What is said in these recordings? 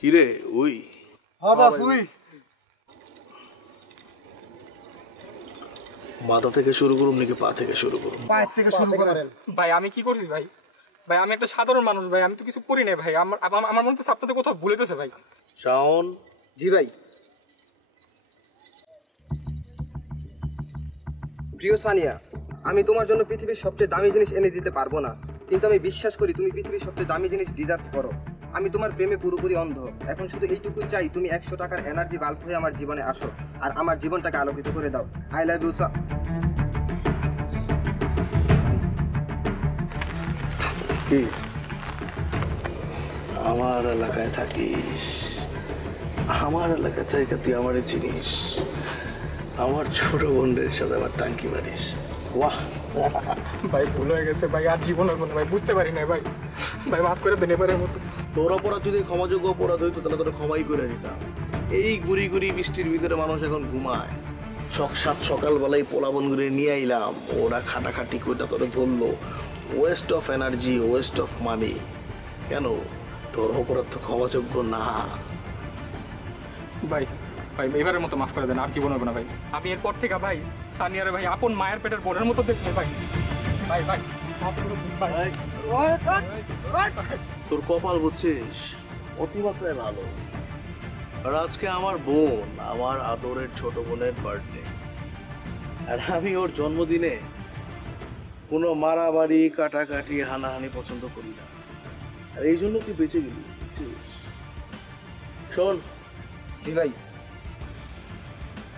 কিরে ওই বাস ওই মাথা থেকে শুরু করুন নাকি পা থেকে শুরু করুন? পায়ের থেকে শুরু করেন। ভাই আমি কি করছি ভাই? ভাই আমি একটা সাধারণ মানুষ ভাই, আমি তো কিছু করি নাই ভাই। আমার মনে হচ্ছে আপনাদের কোথাও ভুলেতেছে ভাই। শাওন। জি ভাই। প্রিয় সানিয়া, আমি তোমার জন্য পৃথিবীর সবচেয়ে দামি জিনিস এনে দিতে পারবো না, কিন্তু আমি বিশ্বাস করি তুমি পৃথিবীর সবচেয়ে দামি জিনিস ডিজার্ভ করো। আমি তোমার প্রেমে পুরোপুরি অন্ধ। এখন শুধু এইটুকু চাই, তুমি 100 টাকার এনার্জি বাল্ব হয়ে আমার জীবনে আসো আর আমার জীবনটাকে আলোকিত করে দাও। I love you. কি আমার এলাকায় থাকিস, আমার এলাকা থেকে তুই আমারে চিনিস, আমার ছোট বোনদের সাথে আমার টাঙ্কি মারিস। বাহ ভাই ভুল হয়ে গেছে ভাই, আর জীবন হবে না ভাই, বুঝতে পারি না ভাই। ভাই মাফ করে দেন এবারের মতো। তোর অপরাধ যদি ক্ষমাযোগ্য অপরাধ হইতো তাহলে তোর ক্ষমাই করে দিতাম। এই গুড়ি গুড়ি বৃষ্টির ভিতরে মানুষ এখন ঘুমায়, সকালবেলায় পোলা বন্ধুরে নিয়ে আইলাম, ওরা খাটাখাটি কইটা তোরে ধরলো। West of energy, West of money. কেন? তোর অপরাধ তো ক্ষমাযোগ্য না। ভাই ভাই এবারের মতো মাফ করে দেন, আর জীবন হবে না ভাই। আমি এরপর থেকে ভাই সানিয়ারে ভাই আপন মায়ের পেটের বোনের মতো দেখবো ভাই। ভাই ভাই মাফ করে দিন ভাই। তোর কপাল বুঝছিস অতিমাত্রায় ভালো। আর আজকে আমার বোন, আমার আদরের ছোট বোনের বার্থডে, আর আমি ওর জন্মদিনে কোনো মারামারি কাটাকাটি হানাহানি পছন্দ করি না, আর এই জন্য তুই বেঁচে গেলি। শোন। জি ভাই।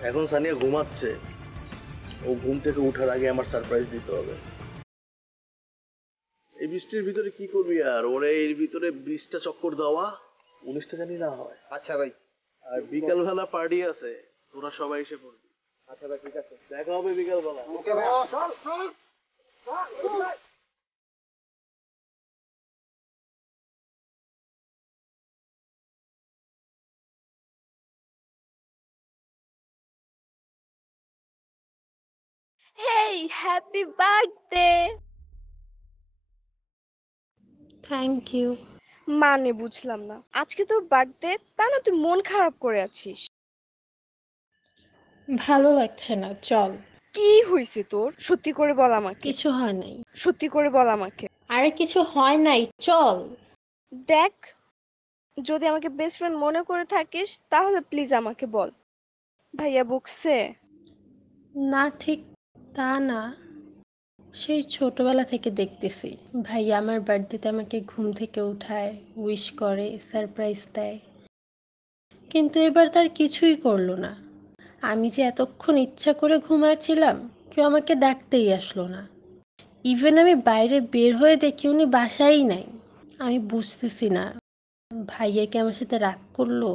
এখন সানিয়া ঘুমাচ্ছে, ও ঘুম থেকে উঠার আগে আমার সারপ্রাইজ দিতে হবে। এই বৃষ্টির ভিতরে কি করবি আর? ওরে এর ভিতরে 20টা চক্কর দেওয়া, 19টা জানি না হয়। আচ্ছা ভাই। আর বিকালবেলা পার্টি আছে, তোরা সবাই এসে পড়বি। আচ্ছা ভাই, ঠিক আছে। দেখা হবে বিকালবেলা। ওকে ভাই। Hey, happy birthday! Thank you. মানে বুঝলাম না, আজকে তোর বার্থডে তা না তুই মন খারাপ করে আছিস? ভালো লাগছে না, চল। কি হয়েছে তোর? সত্যি করে বল আমাকে। কিছু হয় নাই। সত্যি করে বল আমাকে। আরে কিছু হয় নাই, চল। দেখ, যদি আমাকে বেস্ট ফ্রেন্ড মনে করে থাকিস তাহলে প্লিজ আমাকে বল। ভাইয়া বকছে? না, ঠিক তা না। সেই ছোটবেলা থেকে দেখতেছি ভাইয়া আমার বার্থডেতে আমাকে ঘুম থেকে উঠায়, উইশ করে, সারপ্রাইজ দেয়, কিন্তু এবার তার কিছুই করলো না। আমি যে এতক্ষণ ইচ্ছা করে ঘুমাচ্ছিলাম, কেউ আমাকে ডাকতেই আসলো না। ইভেন আমি বাইরে বের হয়ে দেখি উনি বাসায় নাই। আমি বুঝতেছি না ভাইয়া কি আমার সাথে রাগ করলো।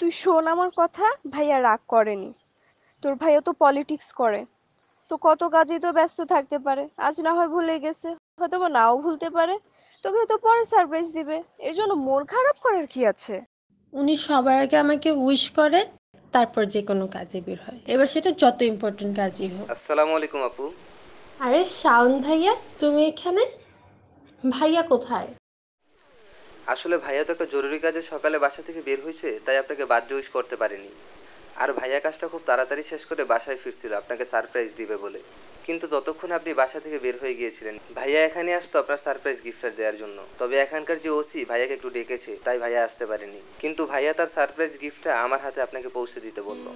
তুই শোন আমার কথা, ভাইয়া রাগ করেনি। তোর ভাইয়া তো পলিটিক্স করে, তো কত কাজেই তো ব্যস্ত থাকতে পারে, আজ না হয় ভুলে গেছে, হয়তো বা নাও ভুলতে পারে। তোকে হয়তো পরে সারপ্রাইজ দিবে, এর জন্য মন খারাপ করার কি আছে? উনি সবার আগে আমাকে উইশ করে, তারপর যে কোনো কাজে বের হয়, এবার সেটা যত ইম্পর্টেন্ট কাজই হোক। আসসালামু আলাইকুম আপু। আরে শাওন ভাইয়া, তুমি এখানে? ভাইয়া কোথায়? আসলে ভাইয়া তো একটা জরুরি কাজে সকালে বাসা থেকে বের হয়েছে, তাই আপনাকে বার্থডে উইশ করতে পারেনি। আর ভাইয়া কাজটা খুব তাড়াতাড়ি শেষ করে বাসায় ফিরছিল আপনাকে সারপ্রাইজ দিবে বলে, কিন্তু ততক্ষণে আপনি বাসা থেকে বের হয়ে গিয়েছিলেন। ভাইয়া এখানে আসতো আপনার সারপ্রাইজ গিফটটা দেওয়ার জন্য, তবে এখানকার যে ওসি ভাইয়াকে একটু ডেকেছে, তাই ভাইয়া আসতে পারেনি। কিন্তু ভাইয়া তার সারপ্রাইজ গিফটটা আমার হাতে আপনাকে পৌঁছে দিতে বলল।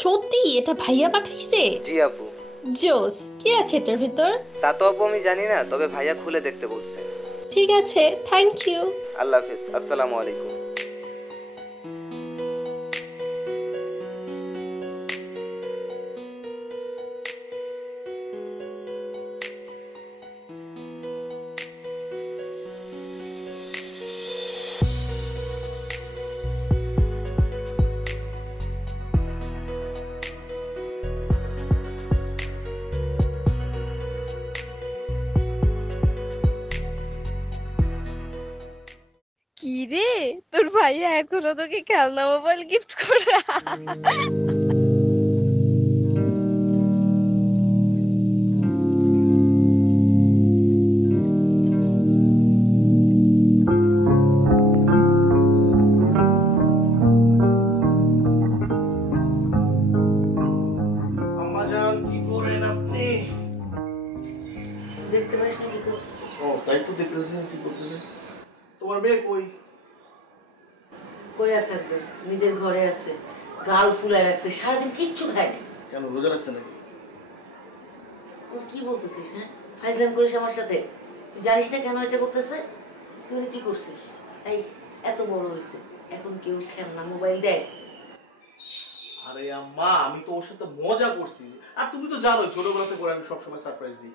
সত্যি এটা ভাইয়া পাঠাইছে? জি আপু। জোস, কি আছে এটার ভিতর? তা তো আপু আমি জানি না, তবে ভাইয়া খুলে দেখতে বলছে। ঠিক আছে, থ্যাংক ইউ। আল্লাহ হাফিজ, আসসালামু আলাইকুম। কি রে, তোর ভাইয়া এখনো তোকে খেলনা মোবাইল গিফট করে? দেখতে পারিস না কি করতেছে? ও তাই তো দেখতেছি কি করতেছে। তোমার মেয়ে কই? কই আর থাকবে, নিজের ঘরে আছে, গাল ফুলায় রাখছে, সারাদিন কিচ্ছু খায়নি। কেন রোজা রাখছে নাকি? ওর কি বলতেছিস? হ্যাঁ, ফাইজলাম করিস আমার সাথে? তুই জানিস না কেন এটা করতেছে? তুই ওরে কি করছিস? এই এত বড় হয়েছে, এখন কেউ খেলনা মোবাইল দেয়? আরে আম্মা, আমি তো ওর সাথে মজা করছি। আর তুমি তো জানো ছোটবেলাতে করে আমি সবসময় সারপ্রাইজ দিই।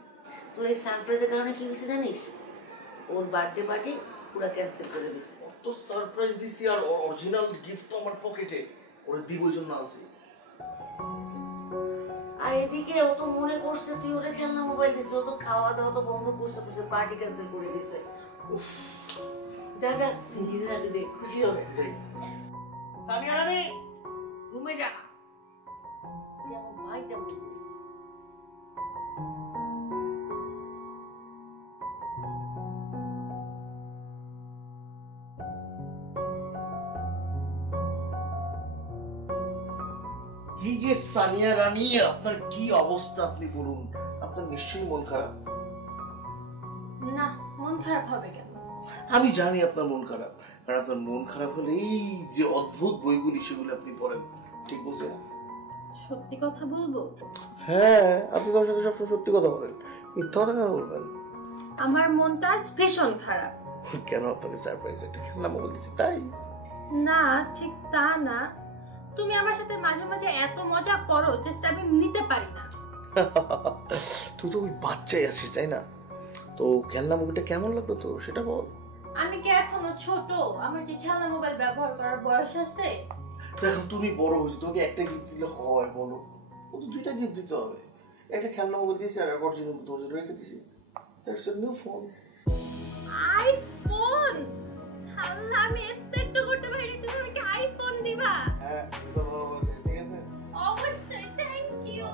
তোর এই সারপ্রাইজের কারণে কি হয়েছে জানিস? ওর বার্থডে পার্টি পুরো ক্যান্সেল করে দিছে। তো সারপ্রাইজ দিছি আর অরিজিনাল গিফট তো আমার পকেটে, ওরে দিব ওই জন্য আনছি। আর এদিকে ও তো মনে করছে তুই ওরে খেলনা মোবাইল দিছিস, ও তো খাওয়া দাওয়া তো বন্ধ করছে, পার্টি ক্যান্সেল করে দিছে। উফ, যা যা তুই নিজে হাতে দেখ, খুশি হবে। সামিয়া রানী, রুমে যা, যেমন ভাই তেমন। কি যে সানিয়া রানী, আপনার কি অবস্থা আপনি বলুন? আপনার নিশ্চয়ই মন খারাপ। না, মন খারাপ হবে কেন? আমি জানি আপনার মন খারাপ, কারণ আপনার মন খারাপ হলে এই যে অদ্ভুত বইগুলি সেগুলো আপনি পড়েন। ঠিক বলছেন? সত্যি কথা বলবো? হ্যাঁ, আপনি তো আমার সাথে সবসময় সত্যি কথা বলেন, মিথ্যা কথা কেন বলবেন? আমার মনটা আজ ভীষণ খারাপ। কেন? আপনাকে সারপ্রাইজ একটা খেলনা মোবাইল দিচ্ছি তাই? না, ঠিক তা না। তুমি আমার সাথে মাঝে মাঝে এত মজা করো যেটা আমি নিতে পারি না। তুই তো ওই বাচ্চাই আছিস তাই না? তো খেলনা মোবাইলটা কেমন লাগলো তো সেটা বল। আমি কি এখনো ছোট? আমার কি খেলনা মোবাইল ব্যবহার করার বয়স আছে? দেখো তুমি বড় হয়েছো, তোমাকে একটা গিফট দিলে হয় বলো? ও তো দুইটা গিফট দিতে হবে। একটা খেলনা মোবাইল দিয়েছি আর অরিজিনাল তোর জন্য রেখে দিয়েছি। That's a new phone. IPhone? আল্লাহ, আমি এক্সপেক্ট করতে পারিনি তুমি আমাকে আইফোন দিবা। হ্যাঁ, এটা ভালো বলছে, ঠিক আছে? অবশ্যই, thank you.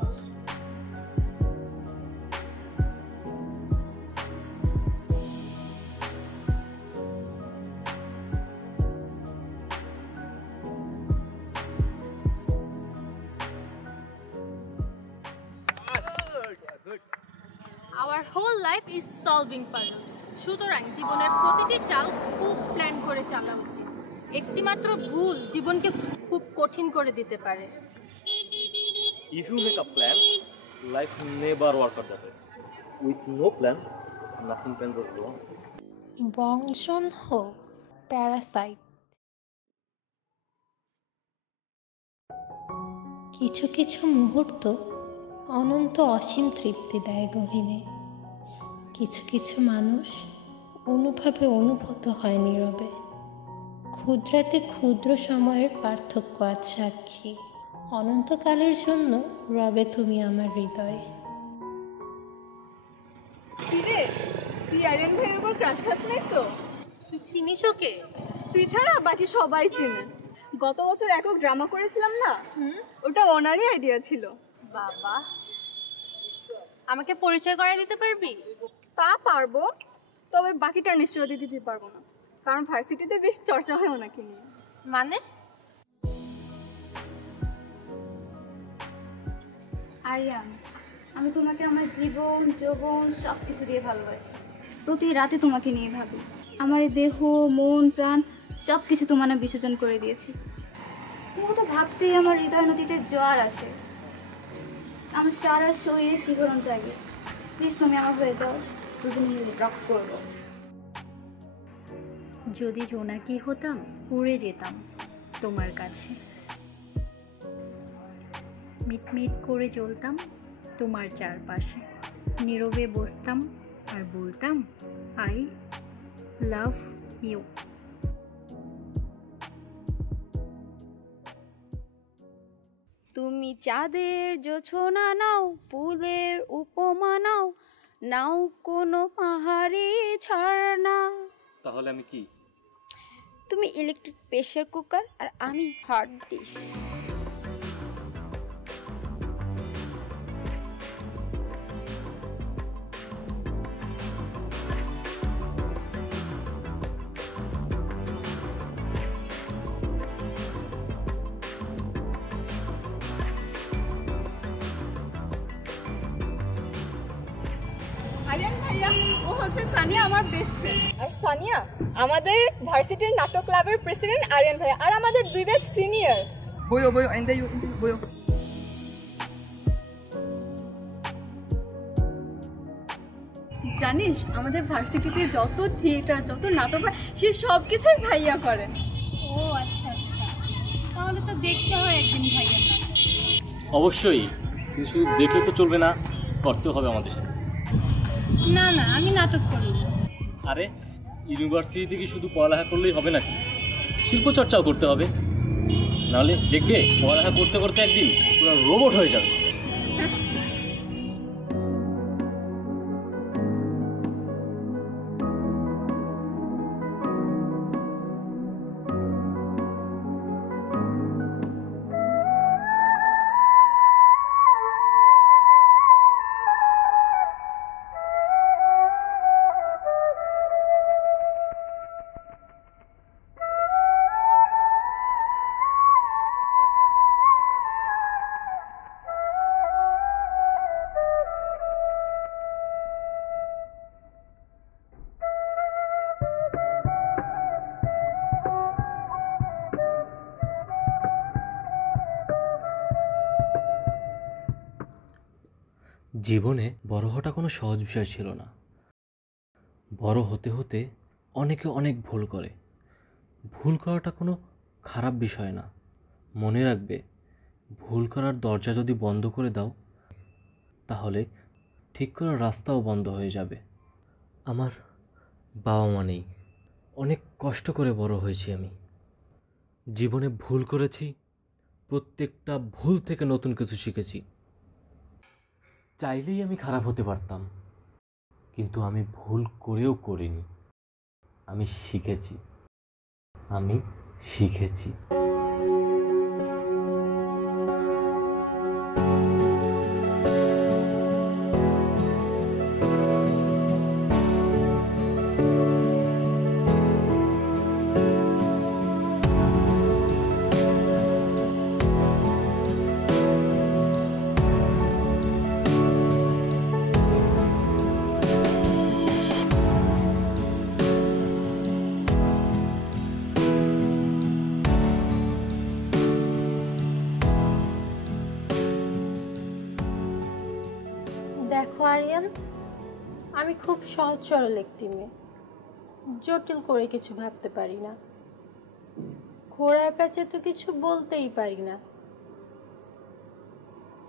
Our whole life is solving puzzle. সুতরাং জীবনের প্রতিটি চাল খুব প্ল্যান করে চালা উচিত। একটিমাত্র ভুল জীবনকে খুব কঠিন করে দিতে পারে। If you make a plan, life never work out that way. With no plan, nothing can go wrong. Bong June হো, প্যারাসাইট। কিছু কিছু মুহূর্ত অনন্ত অসীম তৃপ্তি দেয় গহীনে। কিছু কিছু মানুষ অনুভবে অনুভূত হয় নীরবে। ক্ষুদ্রাতে ক্ষুদ্র সময়ের পার্থক্য আজ সাক্ষী। অনন্তকালের জন্য রবে তুমি আমার হৃদয়ে। তুই আরিয়ান ভাইয়ের উপর ক্রাশ খাস নাই তো? তুই চিনিস ওকে? তুই ছাড়া বাকি সবাই চিনে। গত বছর একক ড্রামা করেছিলাম না, ওটা ওনারই আইডিয়া ছিল। বাবা, আমাকে পরিচয় করে দিতে পারবি? তা পারবো, তবে বাকিটা নিশ্চয়তা দিতে পারবো না, কারণ ভার্সিটিতে বেশ চর্চা হয় ওনাকে নিয়ে। মানে? আরিয়ান, আমি তোমাকে আমার জীবন যৌবন সব কিছু দিয়ে ভালোবাসি। প্রতি রাতে তোমাকে নিয়ে ভাবি। আমার এই দেহ, মন, প্রাণ সব কিছু তোমার নামে বিসর্জন করে দিয়েছি। তুমি তো ভাবতেই আমার হৃদয় নদীতে জোয়ার আসে, আমার সারা শরীরে শিহরণ জাগে। প্লিজ তুমি আমার হয়ে যাও, দুজনে মিলে ড্রপ করবো। যদি জোনাকি হতাম, উড়ে যেতাম তোমার কাছে। মিটমিট করে চলতাম তোমার চারপাশে। নীরবে বসতাম আর বলতাম আই লাভ ইউ। তুমি চাঁদের জোছনা নাও, ফুলের উপমা নাও, নাও কোনো পাহাড়ি ঝর্ণা। তাহলে আমি কি? তুমি ইলেকট্রিক প্রেসার কুকার আর আমি হট ডিশ। আরিয়ান ভাইয়া ও হচ্ছে সানিয়া আমার বেস্ট ফ্রেন্ড আর সানিয়া আমাদের ভার্সিটির নাটক ক্লাবের প্রেসিডেন্ট আরিয়ান ভাইয়া আর আমাদের 2 ব্যাচ সিনিয়র বইও আইন্দা বইও জানিস আমাদের ভার্সিটিতে যত থিয়েটার যত নাটক হয় সে সব কিছুই ভাইয়া করেন ও আচ্ছা আচ্ছা, তাহলে তো দেখতে হয় একদিন ভাইয়ার নাটক। অবশ্যই, কিন্তু শুধু দেখলে তো চলবে না, করতেও হবে আমাদের সাথে। না না, আমি নাটক করি না। আরে ইউনিভার্সিটি থেকে শুধু পড়ালেখা করলেই হবে নাকি, শিল্পচর্চাও করতে হবে, নাহলে দেখবে পড়ালেখা করতে করতে একদিন পুরো রোবট হয়ে যাবে। জীবনে বড় হওয়াটা কোনো সহজ বিষয় ছিল না। বড় হতে হতে অনেকে অনেক ভুল করে। ভুল করাটা কোনো খারাপ বিষয় না। মনে রাখবে, ভুল করার দরজা যদি বন্ধ করে দাও তাহলে ঠিক করার রাস্তাও বন্ধ হয়ে যাবে। আমার বাবা মা নেই, অনেক কষ্ট করে বড় হয়েছি আমি। জীবনে ভুল করেছি, প্রত্যেকটা ভুল থেকে নতুন কিছু শিখেছি। চাইলেই আমি খারাপ হতে পারতাম, কিন্তু আমি ভুল করেও করিনি। আমি শিখেছি। দেখো আরিয়ান, আমি খুব সহজ সরল একটি মেয়ে, জটিল করে কিছু ভাবতে পারি না, ঘোড়ায় পেঁচে তো কিছু বলতেই পারি না।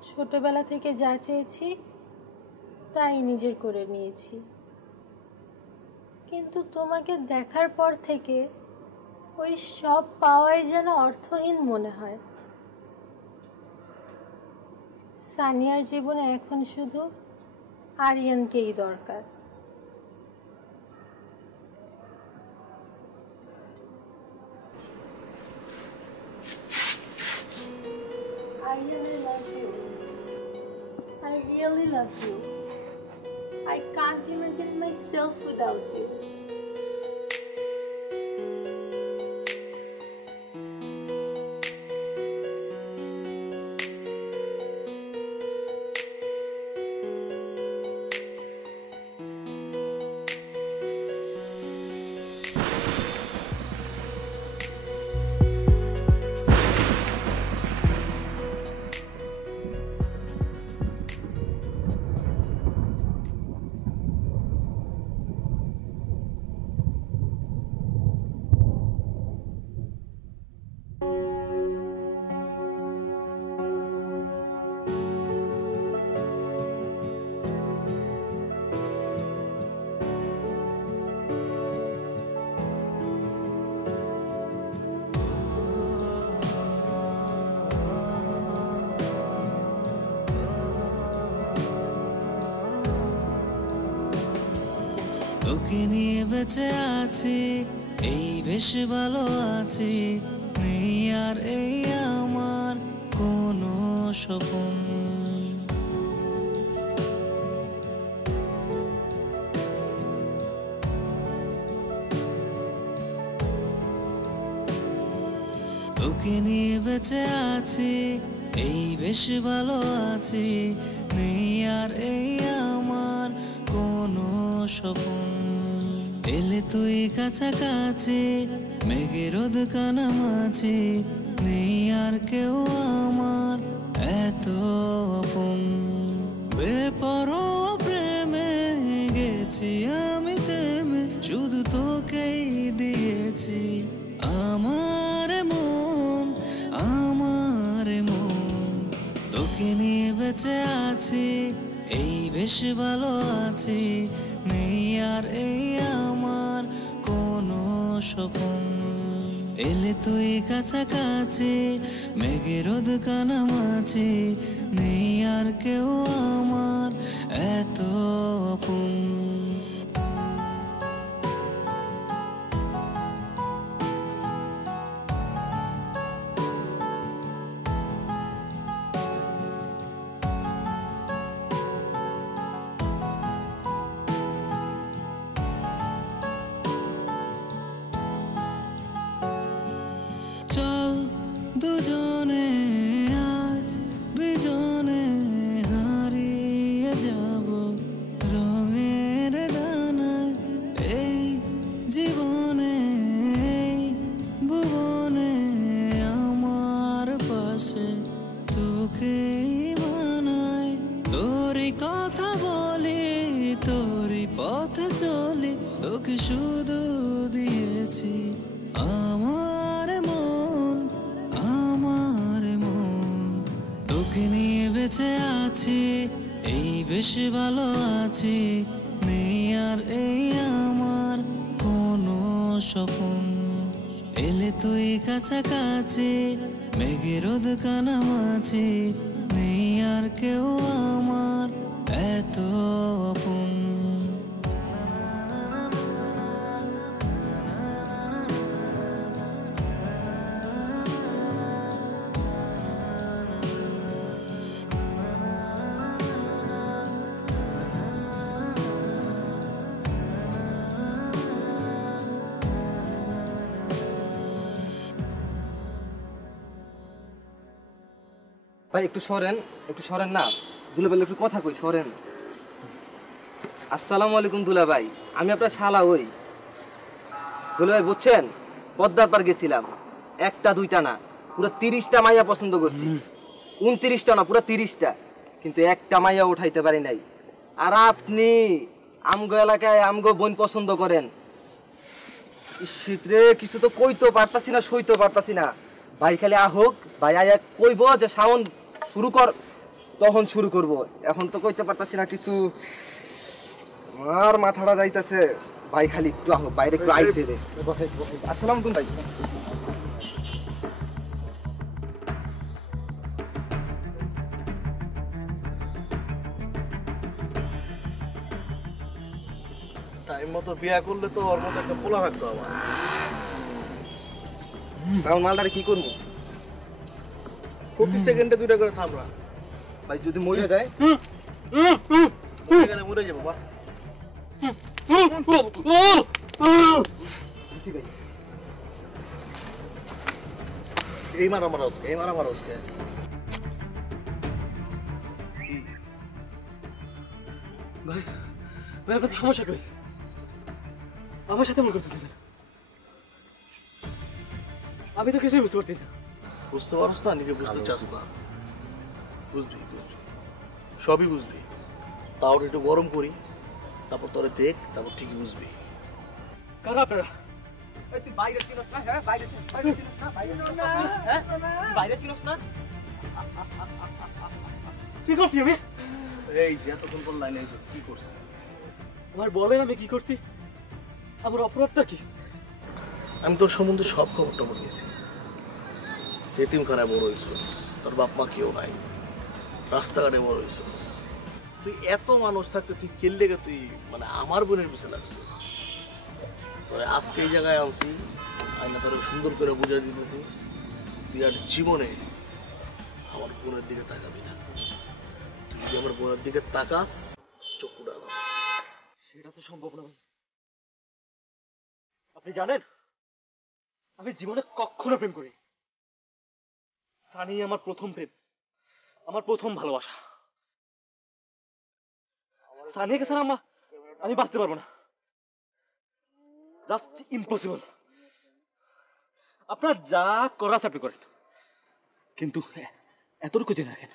ছোটবেলা থেকে যা চেয়েছি তাই নিজের করে নিয়েছি, কিন্তু তোমাকে দেখার পর থেকে ওই সব পাওয়াই যেন অর্থহীন মনে হয়। সানিয়ার জীবনে এখন শুধু আরিয়ানকেই দরকার। Aryan, I love you. I really love you. I can't imagine myself without you. তোকে নিয়ে বেঁচে আছি, এই বেশ ভালো আছি, নেই আর এই আমার কোনো স্বপ্ন। তোকে নিয়ে বেঁচে আছি, এই বেশ ভালো আছি, নেই আর এই আমার কোনো স্বপন এলে তুই কাছাকাছি মেঘে রোদ কানা মাঝি নেই আর কেউ আমার এত আপন বেপরোয়া প্রেমে গেছি আমি থেমে শুধু তোকেই দিয়েছি আমার মন তোকে নিয়ে বেঁচে আছি এই বেশ ভালো আছি নেই আর এই আমার কোনো স্বপন এলে তুই কাছাকাছি মেঘে রোদ কানা মাঝি নেই আর কেউ আমার এত আপন চল দুজনে আজ বিজনে হারিয়ে যাব রঙের ডানায় এই জীবনে এই ভুবনে আমার পাশে তোকেই মানায় তোরই কথা বলি তোরই পথে চলি তোকে শুধু দিয়েছি আমার মন তোকে নিয়ে বেঁচে আছি এই বেশ ভালো আছি নেই আর এই আমার কোনো স্বপন এলে তুই কাছাকাছি মেঘে রোদ কানা মাঝি নেই আর কেউ আমার এত আপন ভাই একটু সরেন না দুলাভাই একটু কথা কই সরেন আসসালামু আলাইকুম দুলা ভাই আমি আপনার শালা ওই দুলা ভাই বুঝছেন পদ্মার পার গেছিলাম একটা দুইটা না পুরো 30টা মাইয়া পছন্দ করছি 29টা না পুরো 30টা কিন্তু একটা মাইয়া উঠাইতে পারি নাই আর আপনি আমগো এলাকায় আমগো বোন পছন্দ করেন শীতরে কিছু তো কইতো পারতাছি না সইতে পারতাছি না ভাই খালি আহোক ভাই আয়া কইব যে সাউন্ড শুরু কর তখন শুরু করব এখন তো কইতে পারতাছি না কিছু আমার মাথাটা যাইতাছে ভাই খালি একটু আহোক বাইরে একটু আইতে দে আসসালামু আলাইকুম ভাই টাইম মতো বিয়া করলে তো ওর মতো একটা পোলা থাকতো আমার এখন মালটারে কি করবো প্রতি সেকেন্ডে 2টা করে থামরা ভাই যদি মরে যায় মরে যাবো বা এই মারা ওসকে ভাই ভাই আপনার সমস্যা কই আমার সাথে মনে করতেছেন আমি তো কিছুই বুঝতে পারতেছি বুঝতে পারছ না নিজে বুঝতে চাস না বুঝবি সবই বুঝবি তাও একটু গরম করি তারপর তোরে দেখ তারপর ঠিকই বুঝবি কারা আপনারা তুই বাইরে চিনস না হ্যাঁ বাইরে চিনস না হ্যাঁ বাইরে চিনস না কি করছি আমি এই যে এতক্ষণ পর লাইনে এসেছিস কি করছিস আমার বলেন আমি কি করছি আমার অপরাধটা কি আমি তোর সম্বন্ধে সব খবর টবর নিয়েছি এতিমখানায় বড় হয়েছিস তোর বাপ মা কেউ নাই রাস্তাঘাটে বড় হয়েছিস তুই এত মানুষ থাকতে তুই কেল্লে গে তুই মানে আমার বোনের পিছনে লাগছিস তোরে আজকে এই জায়গায় আনছি আইনা তোর সুন্দর করে বুঝাই দিতেছি তুই আর জীবনে আমার বোনের দিকে তাকাবি না তুই যদি আমার বোনের দিকে তাকাস চোখ উড়ালাম সেটা তো সম্ভব না আপনি জানেন আমি জীবনে কখনো প্রেম করি সানি আমার প্রথম প্রেম আমার প্রথম ভালোবাসা সানিকে স্যার আমি বাঁচতে পারবো না, জাস্ট ইম্পসিবল। আপনার যা করার আছে আপনি করেন, কিন্তু এতটুকু জেনে রাখেন,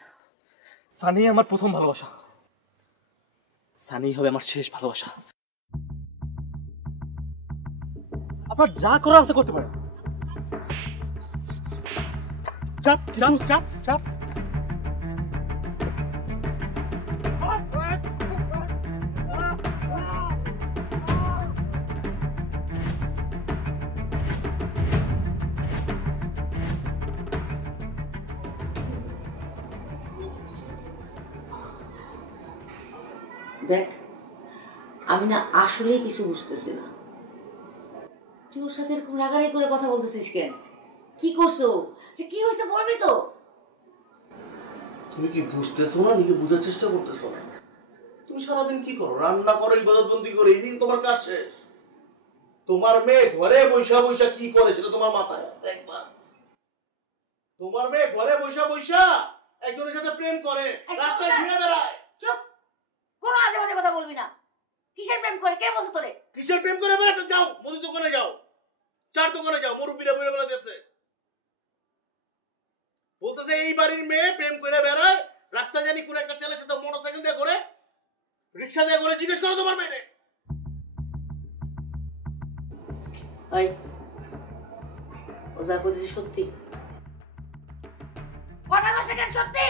সানি আমার প্রথম ভালোবাসা, সানি হবে আমার শেষ ভালোবাসা। আপনার যা করার আছে করতে পারেন। চাপ চাপ চাপ চাপ। দেখ, আমি না আসলেই কিছু বুঝতেছি না। তুই ওর সাথে এরকম রাগারাগি করে কথা বলতেছিস কেন? কি করছো? যে কি হয়েছে বলবি তো? তুমি কি বুঝতেছো না নাকি বুঝার চেষ্টা করতেছো না? তুমি সারাদিন কি করো? রান্না করো, ইবাদতবন্দি করো, এই দিন তোমার কাজ শেষ। তোমার মেয়ে ঘরে বৈশা বৈশা কি করে সেটা তোমার মাথায় আছে একবার? তোমার মেয়ে ঘরে বৈশা বৈশা একজনের সাথে প্রেম করে, রাস্তায় ঘুরে বেড়ায়। চুপ, কোনো আজে বাজে কথা বলবি না। কিসের প্রেম করে? কে বলছে তোরে? কিসের প্রেম করে বেড়াতে? যাও মুদি দোকানে যাও, চার দোকানে যাও, মুরব্বীরা বইরা বেড়াতেছে, বলতেছে এই বাড়ির মেয়ে প্রেম করে বেড়ায়, রাস্তায় জানি কোন একটা ছেলের সাথে মোটরসাইকেল দিয়ে ঘুরে, রিক্সা দিয়ে ঘুরে। জিজ্ঞেস করো তোমার মেয়ে। ওই ও যা বলছিস সত্যি? কথা কইছে কেন? সত্যি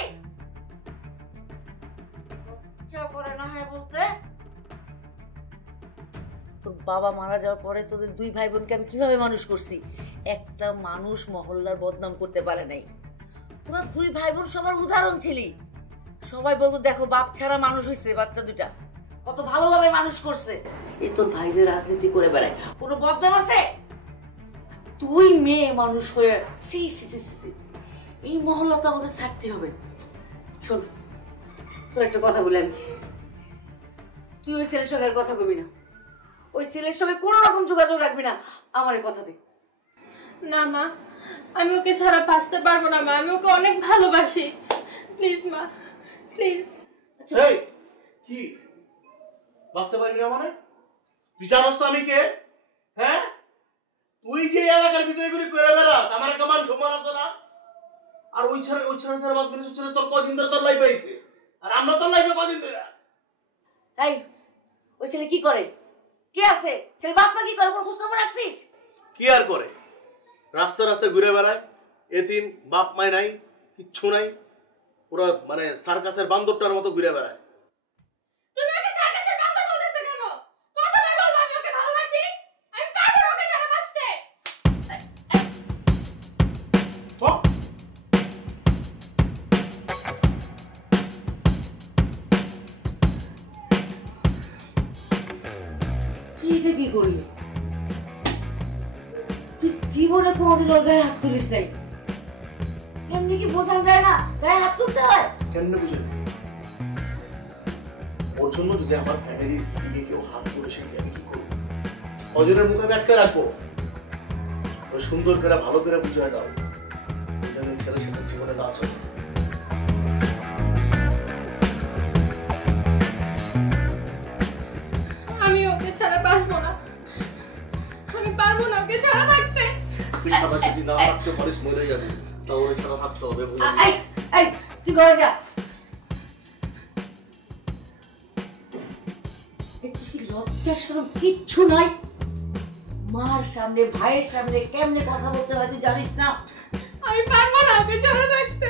লজ্জা করে না হয় বলতে? তোর বাবা মারা যাওয়ার পরে তোদের দুই ভাই বোনকে আমি কিভাবে মানুষ করছি, একটা মানুষ মহল্লার বদনাম করতে পারে নাই। তোরা দুই ভাই বোন সবার উদাহরণ ছিলি। সবাই বলতো দেখো বাপ ছাড়া মানুষ হয়েছে বাচ্চা দুটা, কত ভালোভাবে মানুষ করছে। এই তোর ভাই যে রাজনীতি করে বেড়ায়, কোনো বদনাম আছে? তুই মেয়ে মানুষ হয়ে সি সি সি সি, এই মহল্লা তো আমাদের ছাড়তে হবে। শোন, তোর একটা কথা বলি আমি, তুই ওই ছেলের সঙ্গে আর কথা কবি না, ওই ছেলের সঙ্গে কোনো রকম যোগাযোগ রাখবি না, আমারে কথা দে। না মা, আমি ওকে ছাড়া বাঁচতে পারবো না মা, আমি ওকে অনেক ভালোবাসি। প্লিজ মা, প্লিজ। এই কি বাঁচতে পারবি না মানে? তুই জানোস তো আমি কে? হ্যাঁ, তুই যে এলাকার ভিতরে ঘুরে করে বেড়াস, আমার একটা মান সম্মান আছে না? আর ওই ছাড়া বাঁচবি না? ছেলে তোর কদিন ধরে তোর লাইফ আইছে, আর আমরা তোর লাইফে কদিন ধরে? এই ওই ছেলে কি করে? কে আছে? ছেলে বাপ মা কি করে? কোনো খোঁজ খবর রাখছিস? কি আর করে? রাস্তা রাস্তায় ঘুরে বেড়ায়, এতিম, বাপ মায় নাই, কিচ্ছু নাই, পুরো মানে সার্কাসের বান্দরটার মতো ঘুরে বেড়ায়। তুমি ওকে সার্কাসের বান্দর বলতেছো কেন? কতবার বলবো আমি ওকে ভালোবাসি? আমি পারবো না ওকে ছাড়া বাঁচতে। তুই এটা কি করলি? তুই জীবনে কোনোদিন ওর গায়ে হাত তুলিস নাই। এমনি কি বোঝানো যায় না গায়ে হাত তুলতে হয়? কেন বুঝে? ওর জন্য যদি আমার ফ্যামিলির দিকে কেউ হাত তুলে সে আমি কি করবো? অজনের মুখে আমি আটকে রাখবো? ওই সুন্দর করে ভালো করে বুঝায় দাও, যেন ছেলের সাথে জীবনে না চলে। আমি ওকে ছাড়া বাঁচবো না, আমি পারবো না ওকে ছাড়া থাকতে। তুই ছাড়া যদি না থাকতে পারিস মরে যাবি, তাও ওই ছাড়া থাকতে হবে। তুই ঘরে যা। লজ্জা শরম কিচ্ছু নাই? মার সামনে ভাইয়ের সামনে কেমনে কথা বলতে হয় তুই জানিস না? আমি পারবো না ওকে ছাড়া থাকতে।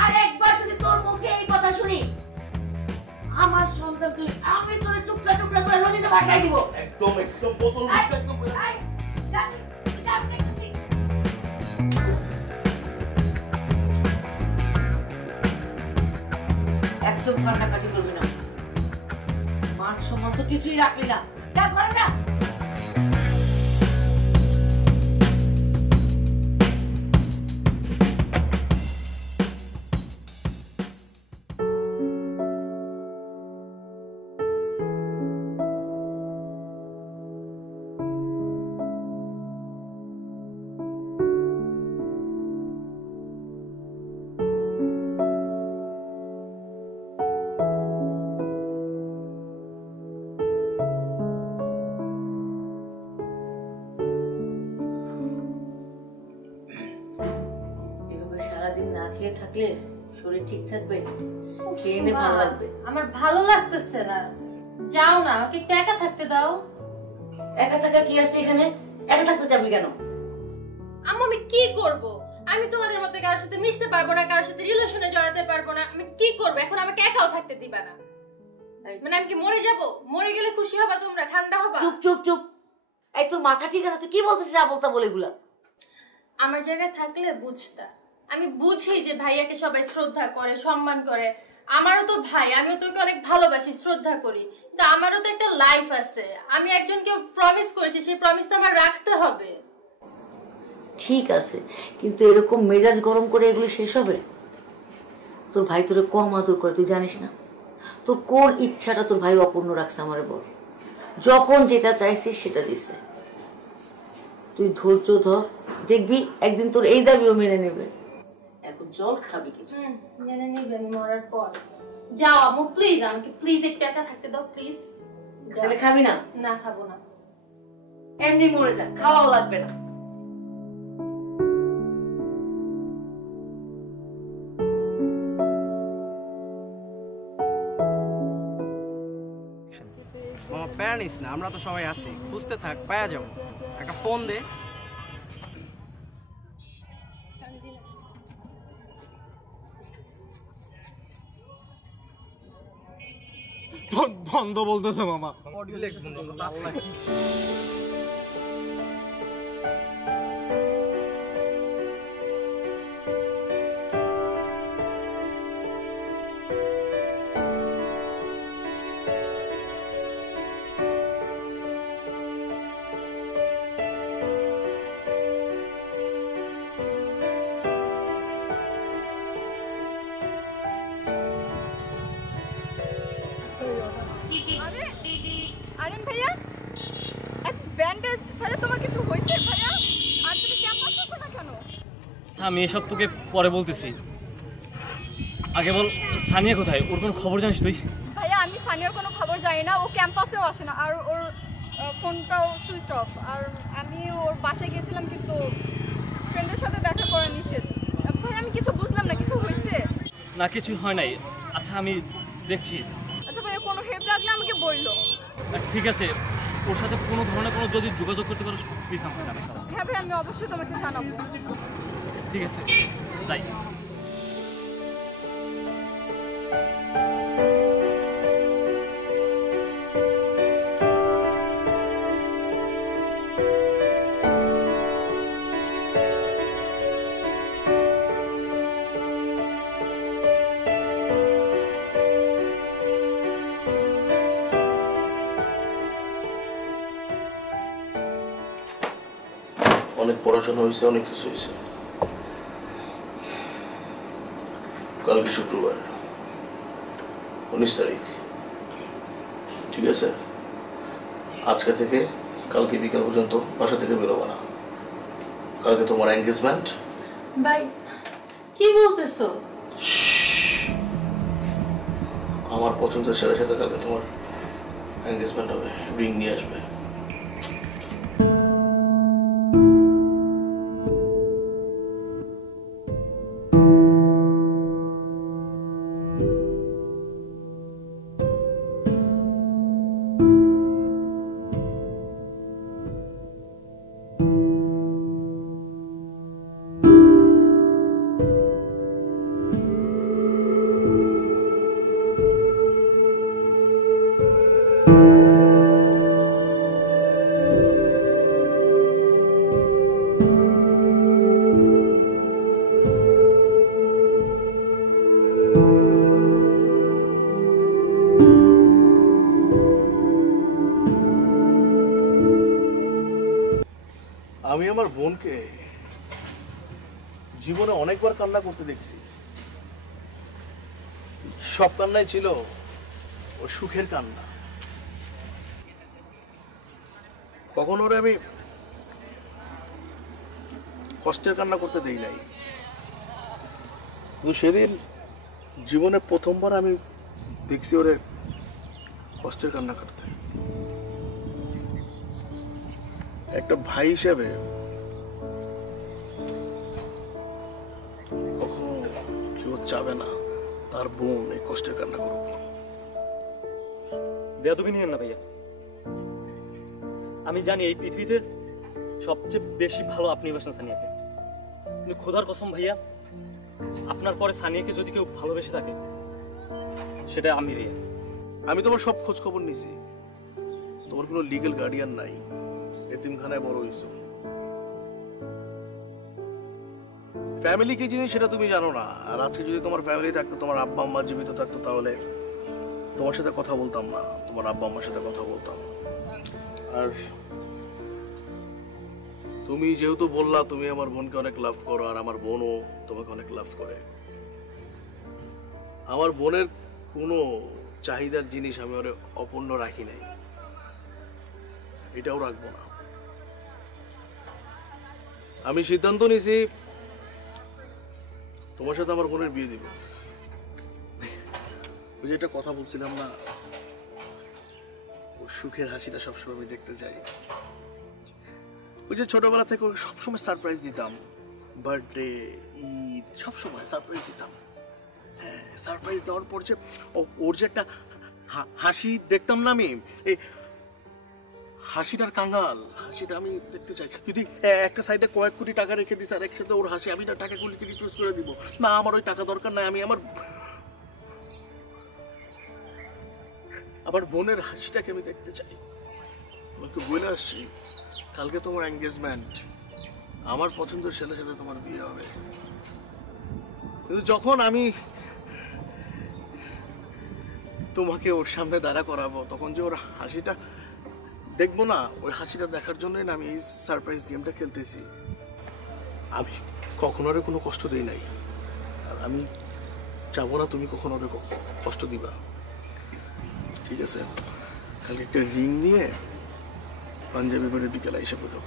আর একবার যদি তোর মুখে এই কথা শুনি, আমার সন্তান তুই, আমি তোর টুকরা টুকরা করে নদীতে ভাসাই দিব। একদম একদম বোতল একদম একদম কান্নাকাটি করবি না, মান সম্মান তো কিছুই রাখবি না। যা ঘরে যা। খেয়ে থাকলে শরীর ঠিক থাকবে, খেয়ে নে ভালো লাগবে। আমার ভালো লাগতেছে না, যাও না, আমাকে একটু একা থাকতে দাও। একা থাকা কি আছে এখানে? একা থাকতে যাবি কেন? আম্মু আমি কি করব? আমি তোমাদের মধ্যে কারোর সাথে মিশতে পারবো না, কারোর সাথে রিলেশনে জড়াতে পারবো না। আমি কি করব এখন? আমাকে একাও থাকতে দিবা না? মানে আমি কি মরে যাব? মরে গেলে খুশি হবা তোমরা, ঠান্ডা হবা? চুপ চুপ চুপ। এই তোর মাথা ঠিক আছে? তুই কি বলতেছিস আবলতা বলে এগুলা? আমার জায়গায় থাকলে বুঝতা। আমি বুঝি যে ভাইয়াকে সবাই শ্রদ্ধা করে, সম্মান করে। আমারও তো ভাই, আমিও তোকে অনেক ভালোবাসি, শ্রদ্ধা করি, কিন্তু আমারও তো একটা লাইফ আছে। আমি একজনকে প্রমিস করেছি, সেই প্রমিসটা আমার রাখতে হবে। ঠিক আছে, কিন্তু এরকম মেজাজ গরম করে এগুলো শেষ হবে? তোর ভাই তোরে কম আদর করে তুই জানিস না? তোর কোন ইচ্ছাটা তোর ভাই অপূর্ণ রাখছে আমারে বল। যখন যেটা চাইছিস সেটা দিছে। তুই ধৈর্য ধর, দেখবি একদিন তোর এই দাবিও মেনে নেবে। এখন জল খাবি কিছু? মেনে নিবে আমি মরার পর। যাও আম্মু প্লিজ, আমাকে প্লিজ একটু একা থাকতে দাও প্লিজ। তাহলে খাবি না? না খাবো না। এমনি মরে যা, খাওয়াও লাগবে না। মামা প্যারা নিস না, আমরা তো সবাই আছি, খুঁজতে থাক, পায়া যাবো। একটা ফোন দে। বন্ধ বলতেছে মামা। অডিও লেক্স বন্ধ করতে আসলে আরেন ভাইয়া, এক ব্যান্ডেজ ভাইয়া, তোমার কিছু হয়েছে ভাইয়া? আর তুমি ক্যাম্পাসে আসো না কেন? আমি এসব তোকে পরে বলতেছি, আগে বল সানিয়া কোথায়? ওর কোনো খবর জানিস তুই? ভাইয়া আমি সানিয়ার কোনো খবর জানি না, ও ক্যাম্পাসেও আসে না, আর ওর ফোনটাও সুইচ অফ। আর আমি ওর বাসায় গিয়েছিলাম, কিন্তু ফ্রেন্ডের সাথে দেখা করা নিষেধ। ভাই আমি কিছু বুঝলাম না, কিছু হয়েছে? না কিছু হয় নাই। আচ্ছা আমি দেখছি। আচ্ছা ভাইয়া, কোনো হেল্প লাগলে আমাকে বললো। ঠিক আছে, ওর সাথে কোনো ধরনের কোনো যদি যোগাযোগ করতে পারো প্লিজ আমাকে জানাস। হ্যাঁ ভাই, আমি অবশ্যই তোমাকে জানাবো। ঠিক আছে, যাই। অনেক পড়াশোনা হয়েছে, অনেক কিছু হয়েছে। কালকে শুক্রবার 19 তারিখ, ঠিক আছে? আজকে থেকে কালকে বিকাল পর্যন্ত বাসা থেকে বেরোবো না। কালকে তোমার এনগেজমেন্ট। ভাই কি বলতেছো? আমার পছন্দের ছেলের সাথে কালকে তোমার এনগেজমেন্ট হবে, রিং নিয়ে আসবে। আমি আমার বোনকে জীবনে অনেকবার কান্না করতে দেখছি। সব কান্নাই ছিল ও সুখের কান্না। কখনো ওরে আমি কষ্টের কান্না করতে দেই নাই। কিন্তু সেদিন জীবনে প্রথমবার আমি দেখছি ওরে কষ্টের কান্না করতে। একটা ভাই হিসেবে কখনো চাবে না তার বোন এই কষ্টের কান্না করুক। বেয়াদবি নিয়েন না ভাইয়া, আমি জানি এই পৃথিবীতে সবচেয়ে বেশি ভালো আপনি বাসেন সানিয়াকে, কিন্তু খোদার কসম ভাইয়া, আপনার পরে সানিয়াকে যদি কেউ ভালোবেসে থাকে সেটা আমি ভাইয়া। আমি তোমার সব খোঁজ খবর নিয়েছি, তোমার কোনো লিগ্যাল গার্ডিয়ান নাই, এতিমখানায় বড় হইছো। ফ্যামিলি কি জিনিস সেটা তুমি জানো না। আর আজকে যদি তোমার ফ্যামিলি থাকতো, তোমার আব্বা আম্মা জীবিত থাকতো, তাহলে তোমার সাথে কথা বলতাম না, তোমার আব্বা আম্মার সাথে কথা বলতাম। আর তুমি যেহেতু বললা তুমি আমার বোনকে অনেক লাভ করো, আর আমার বোনও তোমাকে অনেক লাভ করে, আমার বোনের কোনো চাহিদার জিনিস আমি ওরে অপূর্ণ রাখি নাই, এটাও রাখবো না। আমি সিদ্ধান্ত নিয়েছি তোমার সাথে আমার বোনের বিয়ে দিব। ওই যে একটা কথা বলছিলাম না, ওর সুখের হাসিটা সবসময় আমি দেখতে চাই। ওই যে ছোটবেলা থেকে ওকে সবসময় সারপ্রাইজ দিতাম, বার্থডে, ঈদ, সবসময় সারপ্রাইজ দিতাম। হ্যাঁ, সারপ্রাইজ দেওয়ার পর যে ওর যে একটা হাসি দেখতাম না আমি, এই হাসিটার কাঙ্গাল হাসিটা আমি দেখতে চাই। যদি একটা সাইডে কয়েক কোটি টাকা রেখে দিস আর একসাথে ওর হাসি, আমি না টাকাগুলিকে রিপ্লেস করে দিব না, আমার ওই টাকা দরকার নাই, আমি আমার বোনের হাসিটাকে আমি দেখতে চাই। আমাকে বলে আসছি কালকে তোমার এঙ্গেজমেন্ট, আমার পছন্দের ছেলের সাথে তোমার বিয়ে হবে, কিন্তু যখন আমি তোমাকে ওর সামনে দাঁড়া করাবো তখন যে ওর হাসিটা দেখবো না, ওই হাসিটা দেখার জন্যই না আমি এই সারপ্রাইজ গেমটা খেলতেছি। আমি কখনো ওরে কোনো কষ্ট দিই নাই, আর আমি চাবো না তুমি কখনো ওরে কষ্ট দিবা। ঠিক আছে, কালকে একটা রিং নিয়ে পাঞ্জাবি বাড়ির বিকেলে এসে পড়ো।